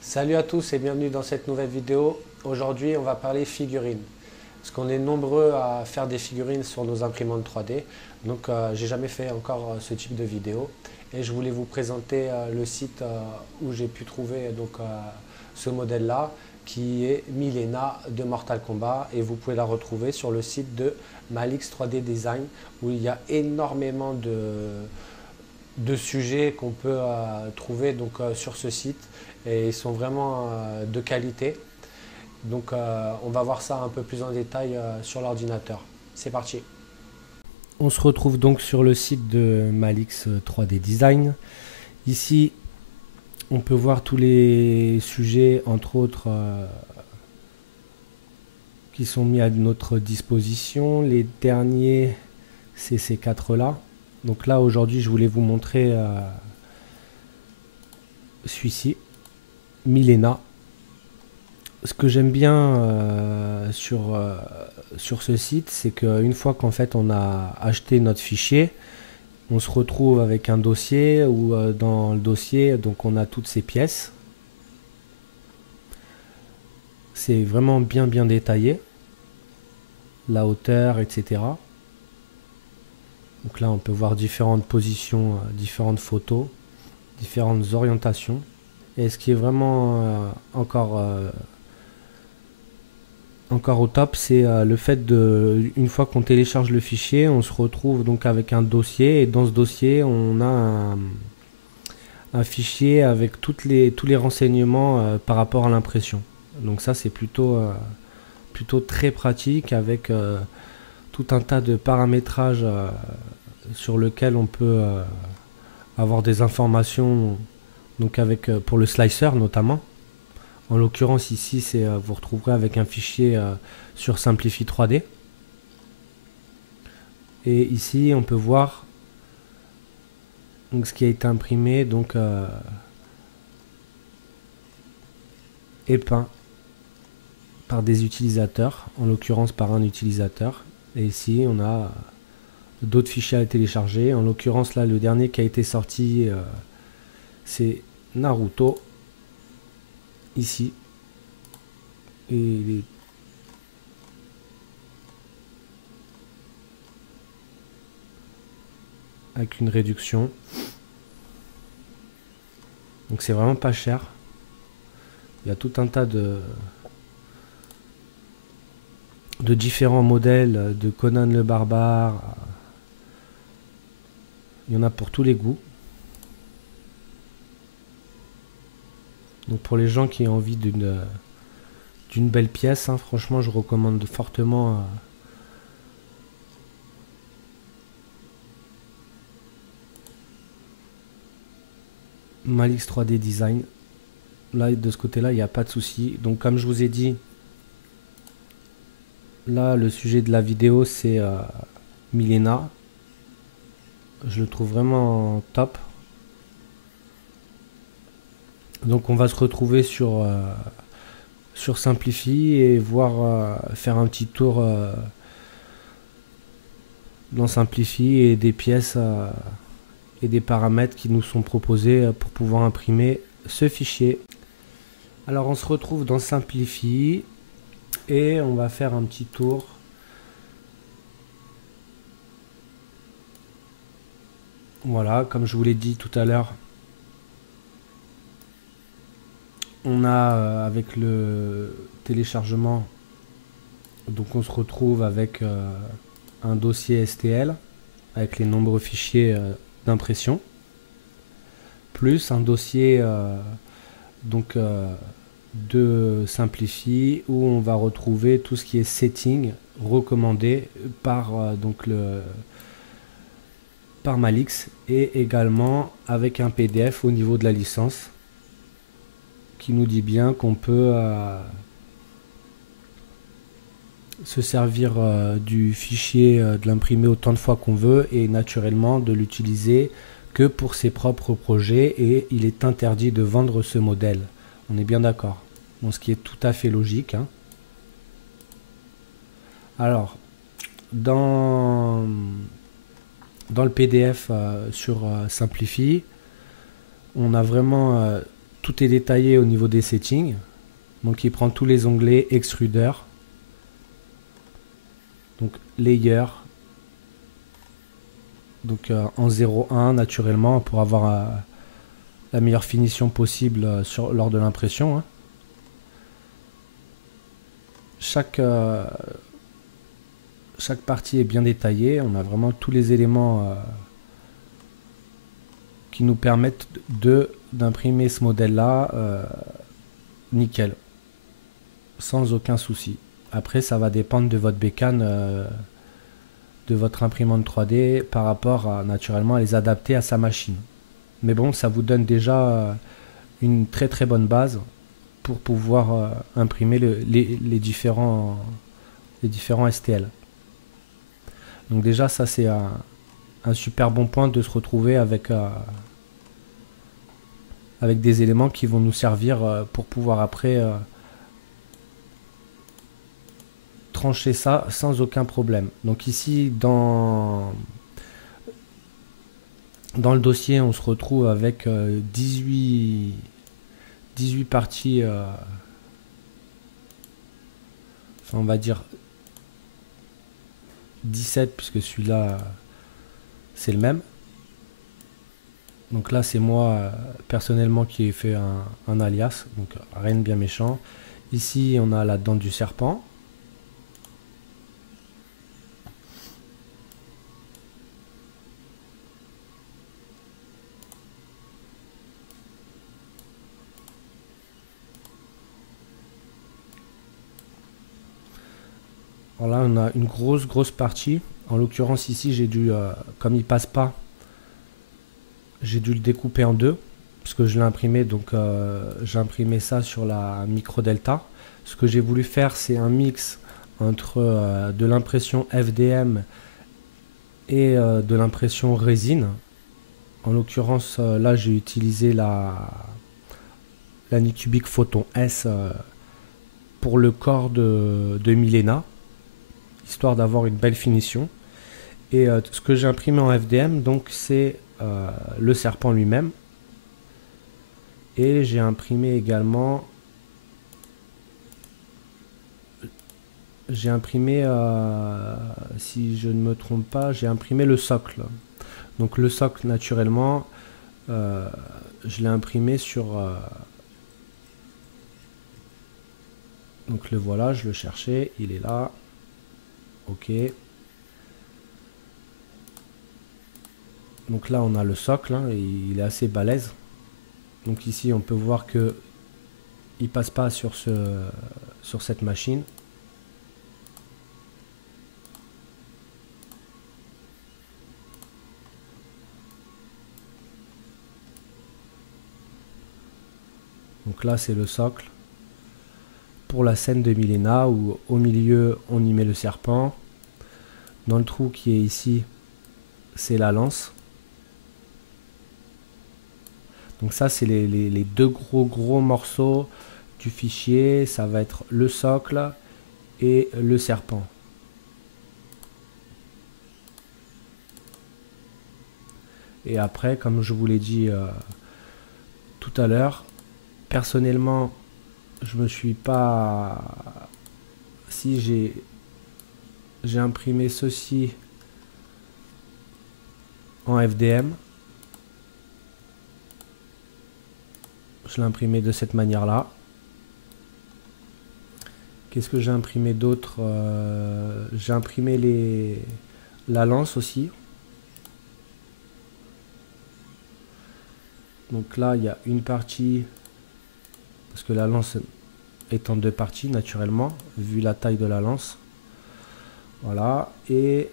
Salut à tous et bienvenue dans cette nouvelle vidéo. Aujourd'hui on va parler figurines. Parce qu'on est nombreux à faire des figurines sur nos imprimantes 3D. Donc j'ai jamais fait encore ce type de vidéo. Et je voulais vous présenter le site où j'ai pu trouver ce modèle là, qui est Milena de Mortal Kombat. Et vous pouvez la retrouver sur le site de Malix 3D Design, où il y a énormément de sujets qu'on peut trouver sur ce site. Et ils sont vraiment de qualité. Donc on va voir ça un peu plus en détail sur l'ordinateur. C'est parti. On se retrouve donc sur le site de Malix 3D Design. Ici, on peut voir tous les sujets, entre autres, qui sont mis à notre disposition. Les derniers, c'est ces quatre-là. Donc là, aujourd'hui, je voulais vous montrer celui-ci, Milena. Ce que j'aime bien sur ce site, c'est qu'une fois qu'en fait on a acheté notre fichier, on se retrouve avec un dossier où dans le dossier, donc on a toutes ces pièces. C'est vraiment bien détaillé, la hauteur, etc. Donc là, on peut voir différentes positions, différentes photos, différentes orientations. Et ce qui est vraiment encore au top, c'est le fait une fois qu'on télécharge le fichier, on se retrouve donc avec un dossier, et dans ce dossier on a un fichier avec tous les renseignements par rapport à l'impression. Donc ça, c'est plutôt très pratique, avec tout un tas de paramétrages sur lequel on peut avoir des informations, donc pour le slicer notamment. En l'occurrence ici, vous retrouverez avec un fichier sur Simplify 3D. Et ici, on peut voir donc, ce qui a été imprimé, donc et peint par des utilisateurs, en l'occurrence par un utilisateur. Et ici, on a d'autres fichiers à télécharger. En l'occurrence, là, le dernier qui a été sorti, c'est Naruto. Ici, et avec une réduction, donc c'est vraiment pas cher. Il y a tout un tas de différents modèles, de Conan le Barbare. Il y en a pour tous les goûts. Donc pour les gens qui ont envie d'une belle pièce, hein, franchement je recommande fortement Malix 3D Design. Là, de ce côté là, il n'y a pas de souci. Donc comme je vous ai dit, là le sujet de la vidéo, c'est Milena. Je le trouve vraiment top. Donc on va se retrouver sur Simplify et faire un petit tour dans Simplify, et des pièces et des paramètres qui nous sont proposés pour pouvoir imprimer ce fichier. Alors on se retrouve dans Simplify et on va faire un petit tour. Voilà, comme je vous l'ai dit tout à l'heure, on a avec le téléchargement, donc on se retrouve avec un dossier STL avec les nombreux fichiers d'impression, plus un dossier de Simplify, où on va retrouver tout ce qui est setting recommandé par par Malix, et également avec un PDF au niveau de la licence qui nous dit bien qu'on peut se servir du fichier, de l'imprimer autant de fois qu'on veut, et naturellement de l'utiliser que pour ses propres projets, et il est interdit de vendre ce modèle. On est bien d'accord. Bon, ce qui est tout à fait logique, hein. Alors, dans dans le PDF sur Simplify, on a vraiment tout est détaillé au niveau des settings. Donc il prend tous les onglets extruder, donc layer, donc en 0.1 naturellement pour avoir la meilleure finition possible lors de l'impression. Hein. Chaque partie est bien détaillée, on a vraiment tous les éléments qui nous permettent d'imprimer ce modèle là nickel, sans aucun souci. Après ça va dépendre de votre bécane, de votre imprimante 3D par rapport à naturellement à les adapter à sa machine. Mais bon, ça vous donne déjà une très très bonne base pour pouvoir imprimer les différents STL. Donc déjà ça c'est un super bon point de se retrouver avec des éléments qui vont nous servir pour pouvoir après trancher ça sans aucun problème. Donc ici dans le dossier on se retrouve avec 18 parties, enfin on va dire 17 puisque celui-là c'est le même. Donc là c'est moi personnellement qui ai fait un alias, donc rien de bien méchant. Ici on a la dent du serpent. Alors là on a une grosse partie. En l'occurrence ici j'ai dû, comme il passe pas, j'ai dû le découper en deux parce que je l'ai imprimé, donc j'ai imprimé ça sur la micro delta. Ce que j'ai voulu faire c'est un mix entre de l'impression FDM et de l'impression résine. En l'occurrence là j'ai utilisé la Anycubic Photon S pour le corps de Milena, histoire d'avoir une belle finition. Et ce que j'ai imprimé en FDM, donc c'est le serpent lui-même. Et j'ai imprimé également, si je ne me trompe pas, j'ai imprimé le socle. Donc le socle naturellement, je l'ai imprimé sur... donc le voilà, je le cherchais, il est là. Ok. Donc là on a le socle, hein, et il est assez balèze. Donc ici on peut voir que il passe pas sur cette machine. Donc là c'est le socle pour la scène de Milena où au milieu on y met le serpent. Dans le trou qui est ici c'est la lance. Donc ça c'est les deux gros morceaux du fichier, ça va être le socle et le serpent. Et après, comme je vous l'ai dit tout à l'heure, personnellement je me suis pas... Si j'ai imprimé ceci en FDM, je l'ai imprimé de cette manière là. Qu'est-ce que j'ai imprimé d'autre? J'ai imprimé la lance aussi. Donc là il y a une partie, parce que la lance est en deux parties naturellement vu la taille de la lance. Voilà, et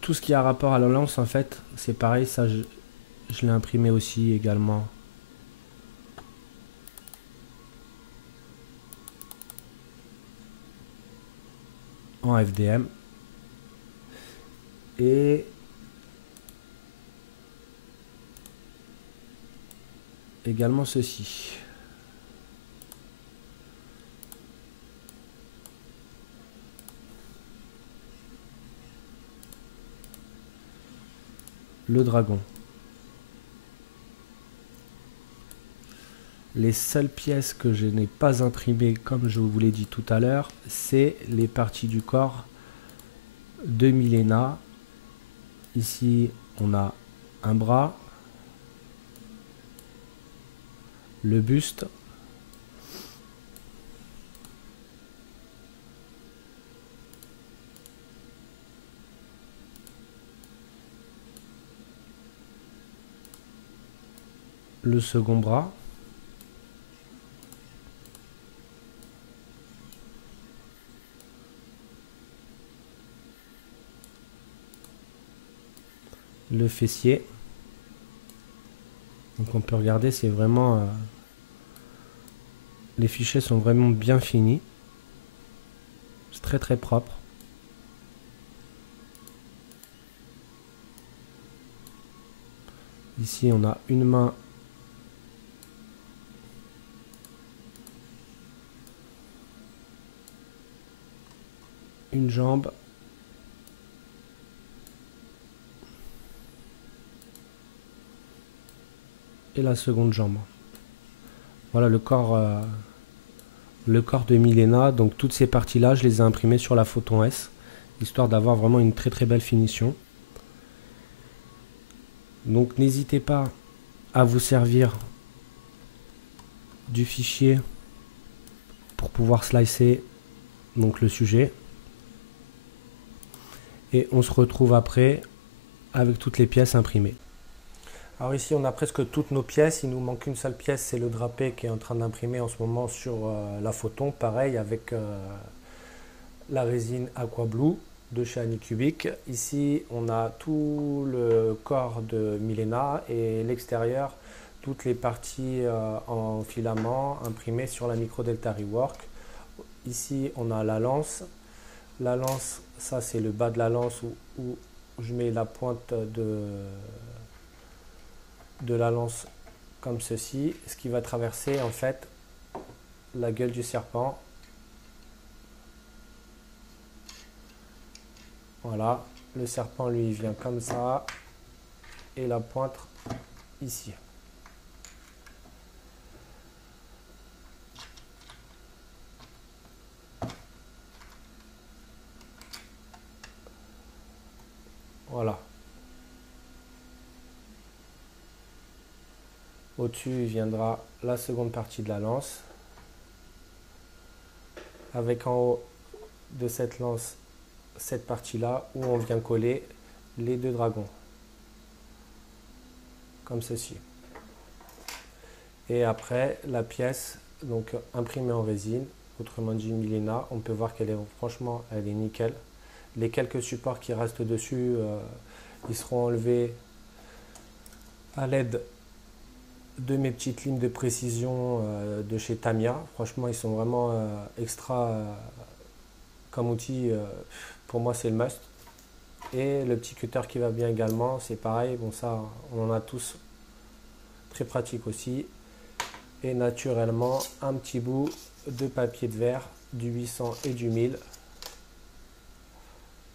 tout ce qui a rapport à la lance en fait c'est pareil, ça je l'ai imprimé aussi également en FDM. Et également ceci. le dragon. Les seules pièces que je n'ai pas imprimées, comme je vous l'ai dit tout à l'heure, c'est les parties du corps de Milena. Ici, on a un bras, le buste, le second bras, le fessier. Donc on peut regarder, c'est vraiment les fichiers sont vraiment bien finis, c'est très très propre. Ici on a une main, une jambe, et la seconde jambe. Voilà le corps de Milena. Donc toutes ces parties là je les ai imprimées sur la Photon S, histoire d'avoir vraiment une très très belle finition. Donc n'hésitez pas à vous servir du fichier pour pouvoir slicer donc le sujet, et on se retrouve après avec toutes les pièces imprimées. Alors ici on a presque toutes nos pièces, il nous manque une seule pièce, c'est le drapé qui est en train d'imprimer en ce moment sur la Photon, pareil avec la résine Aqua Blue de chez Anycubic. Ici on a tout le corps de Milena et l'extérieur, toutes les parties en filament imprimées sur la Micro Delta Rework. Ici on a la lance, ça c'est le bas de la lance où je mets la pointe de la lance comme ceci, ce qui va traverser en fait la gueule du serpent. Voilà, le serpent lui vient comme ça et la pointe ici. Voilà. Au-dessus viendra la seconde partie de la lance, avec en haut de cette lance cette partie-là où on vient coller les deux dragons, comme ceci. Et après la pièce donc imprimée en résine, autrement dit Milena, on peut voir qu'elle est franchement elle est nickel. Les quelques supports qui restent dessus, ils seront enlevés à l'aide de mes petites lignes de précision de chez Tamiya. Franchement ils sont vraiment extra comme outil, pour moi c'est le must. Et le petit cutter qui va bien également, c'est pareil, bon ça on en a tous, très pratique aussi. Et naturellement un petit bout de papier de verre, du 800 et du 1000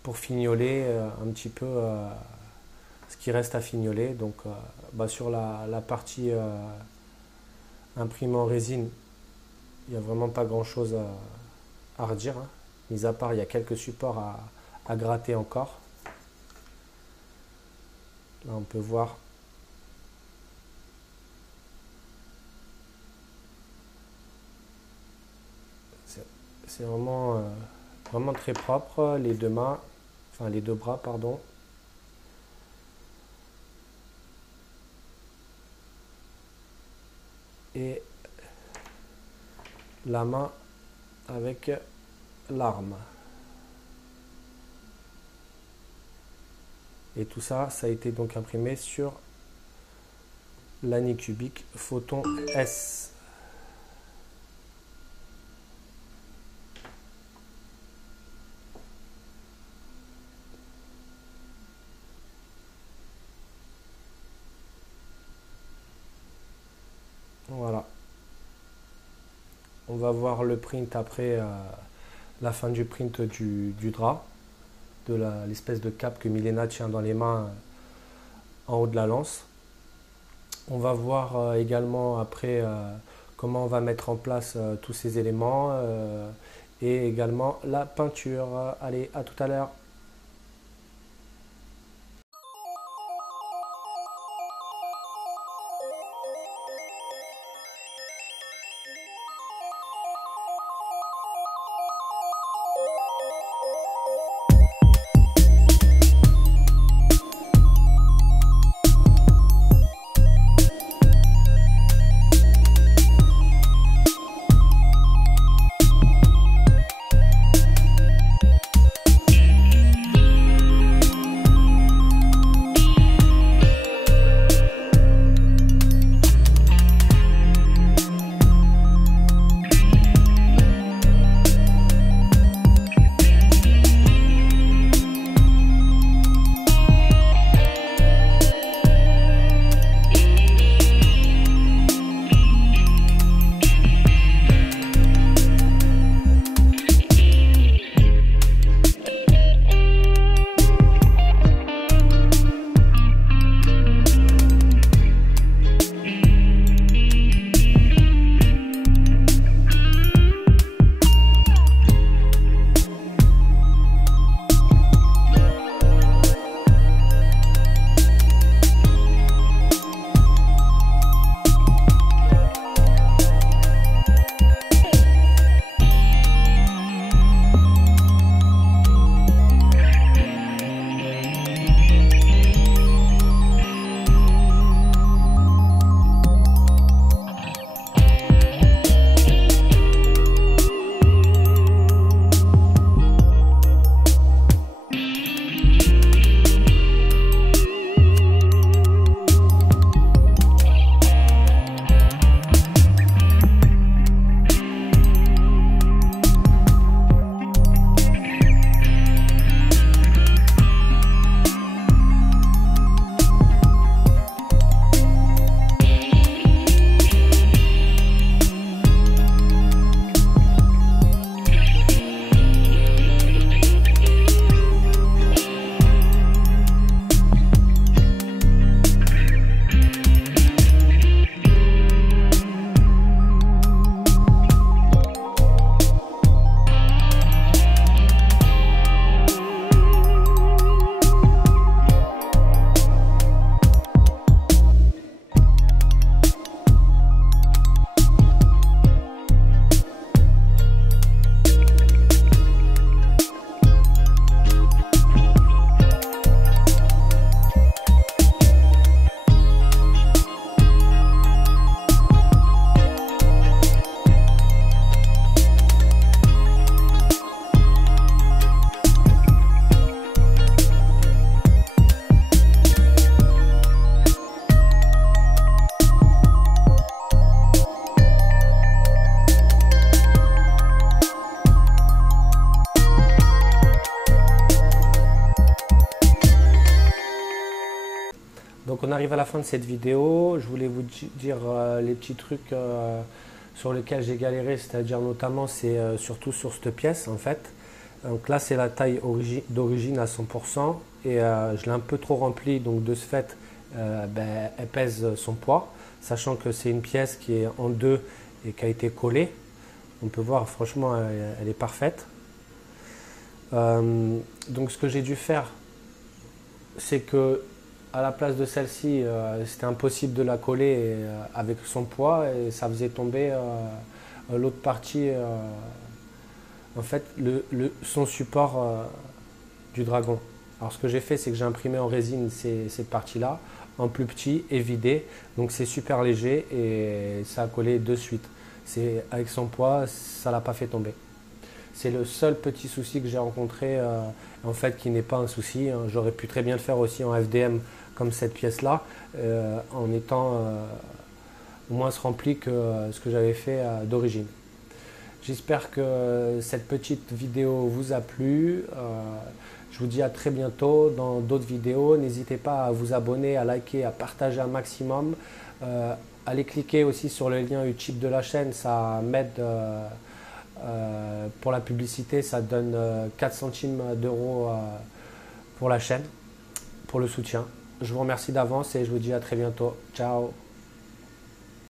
pour fignoler un petit peu ce qui reste à fignoler. Donc sur la partie imprimée en résine, il n'y a vraiment pas grand chose à redire, hein. Mis à part il y a quelques supports à gratter encore. Là on peut voir c'est vraiment vraiment très propre, les deux mains, enfin les deux bras pardon. Et la main avec l'arme. Et tout ça, ça a été donc imprimé sur l'Anycubic Photon S. Voilà. On va voir le print après la fin du print du drap, de l'espèce de cape que Milena tient dans les mains en haut de la lance. On va voir également après comment on va mettre en place tous ces éléments et également la peinture. Allez, à tout à l'heure. Donc on arrive à la fin de cette vidéo. Je voulais vous dire les petits trucs sur lesquels j'ai galéré, c'est-à-dire notamment c'est surtout sur cette pièce en fait. Donc là c'est la taille d'origine à 100% et je l'ai un peu trop remplie, donc de ce fait elle pèse son poids, sachant que c'est une pièce qui est en deux et qui a été collée. On peut voir franchement elle est parfaite. Donc ce que j'ai dû faire, c'est que à la place de celle-ci, c'était impossible de la coller avec son poids et ça faisait tomber l'autre partie, en fait, son support du dragon. Alors ce que j'ai fait, c'est que j'ai imprimé en résine cette partie-là, en plus petit et vidé, donc c'est super léger et ça a collé de suite. Avec son poids, ça ne l'a pas fait tomber. C'est le seul petit souci que j'ai rencontré, en fait, qui n'est pas un souci. Hein. J'aurais pu très bien le faire aussi en FDM comme cette pièce-là, en étant moins rempli que ce que j'avais fait d'origine. J'espère que cette petite vidéo vous a plu. Je vous dis à très bientôt dans d'autres vidéos. N'hésitez pas à vous abonner, à liker, à partager un maximum. Allez cliquer aussi sur le lien Utip de la chaîne, ça m'aide. Pour la publicité, ça donne 4 centimes d'euros pour la chaîne, pour le soutien. Je vous remercie d'avance et je vous dis à très bientôt. Ciao!